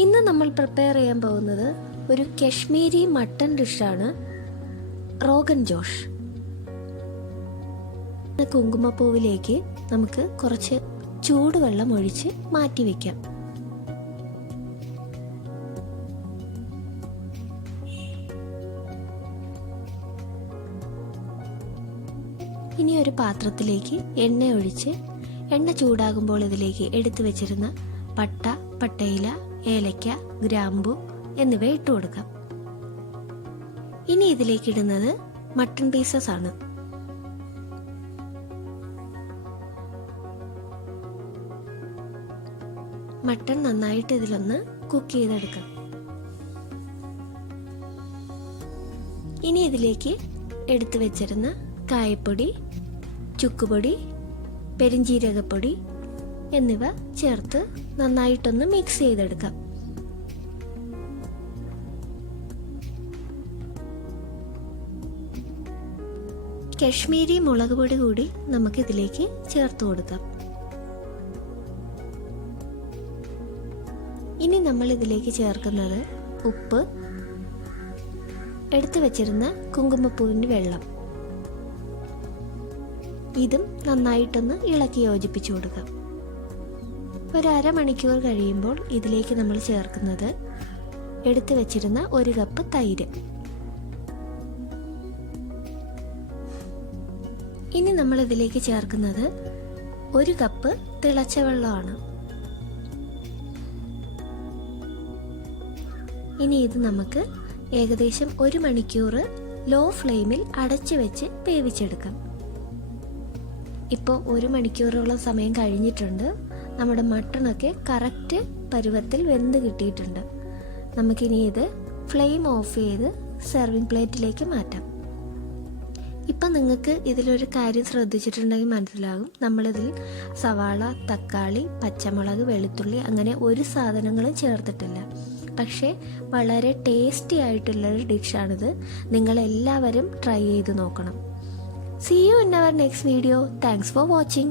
ഇന്ന് നമ്മൾ പ്രിപ്പയർ ചെയ്യാൻ പോകുന്നത് ഒരു കശ്മീരി മട്ടൺ ഡിഷാണ്, റോഗൻ ജോഷ്. കുങ്കുമപ്പൂവിലേക്ക് നമുക്ക് കുറച്ച് ചൂടുവെള്ളം ഒഴിച്ച് മാറ്റി വയ്ക്കാം. ഇനി ഒരു പാത്രത്തിലേക്ക് എണ്ണ ഒഴിച്ച് എണ്ണ ചൂടാകുമ്പോൾ ഇതിലേക്ക് എടുത്തു വെച്ചിരുന്ന പട്ട, പട്ടയില, ഏലക്ക, ഗ്രാമ്പു എന്നിവ ഇട്ട് കൊടുക്കാം. ഇനി ഇതിലേക്ക് ഇടുന്നത് മട്ടൺ പീസസ് ആണ്. മട്ടൺ നന്നായിട്ട് ഇതിലൊന്ന് കുക്ക് ചെയ്തെടുക്കാം. ഇനി ഇതിലേക്ക് എടുത്തു വെച്ചിരുന്ന കായപ്പൊടി, ചുക്കുപൊടി, പെരിഞ്ജീരകപ്പൊടി എന്നിവ ചേർത്ത് നന്നായിട്ടൊന്ന് മിക്സ് ചെയ്തെടുക്കാം. കശ്മീരി മുളക് പൊടി കൂടി നമുക്ക് ഇതിലേക്ക് ചേർത്ത് കൊടുക്കാം. ഇനി നമ്മൾ ഇതിലേക്ക് ചേർക്കുന്നത് ഉപ്പ്, എടുത്തു വെച്ചിരുന്ന കുങ്കുമപ്പൂവിൻ്റെ വെള്ളം. ഇതും നന്നായിട്ടൊന്ന് ഇളക്കി യോജിപ്പിച്ചു കൊടുക്കാം. ഒരു അരമണിക്കൂർ കഴിയുമ്പോൾ ഇതിലേക്ക് നമ്മൾ ചേർക്കുന്നത് എടുത്തു വെച്ചിരുന്ന 1 കപ്പ് തൈര്. ഇനി നമ്മൾ ഇതിലേക്ക് ചേർക്കുന്നത് 1 കപ്പ് തിളച്ച വെള്ളമാണ്. ഇനി ഇത് നമുക്ക് ഏകദേശം 1 മണിക്കൂർ ലോ ഫ്ലെയിമിൽ അടച്ചു വെച്ച് വേവിച്ചെടുക്കാം. ഇപ്പോൾ 1 മണിക്കൂറോളം സമയം കഴിഞ്ഞിട്ടുണ്ട്. നമ്മുടെ മട്ടണൊക്കെ കറക്റ്റ് പരുവത്തിൽ വെന്ത് കിട്ടിയിട്ടുണ്ട്. നമുക്കിനി ഇത് ഫ്ലെയിം ഓഫ് ചെയ്ത് സെർവിങ് പ്ലേറ്റിലേക്ക് മാറ്റാം. ഇപ്പം നിങ്ങൾക്ക് ഇതിലൊരു കാര്യം ശ്രദ്ധിച്ചിട്ടുണ്ടെങ്കിൽ മനസ്സിലാകും, നമ്മളിതിൽ സവാള, തക്കാളി, പച്ചമുളക്, വെളുത്തുള്ളി അങ്ങനെ ഒരു സാധനങ്ങളും ചേർത്തിട്ടില്ല. പക്ഷേ വളരെ ടേസ്റ്റി ആയിട്ടുള്ളൊരു ഡിഷാണിത്. നിങ്ങളെല്ലാവരും ട്രൈ ചെയ്ത് നോക്കണം. See you in our next video. Thanks for watching.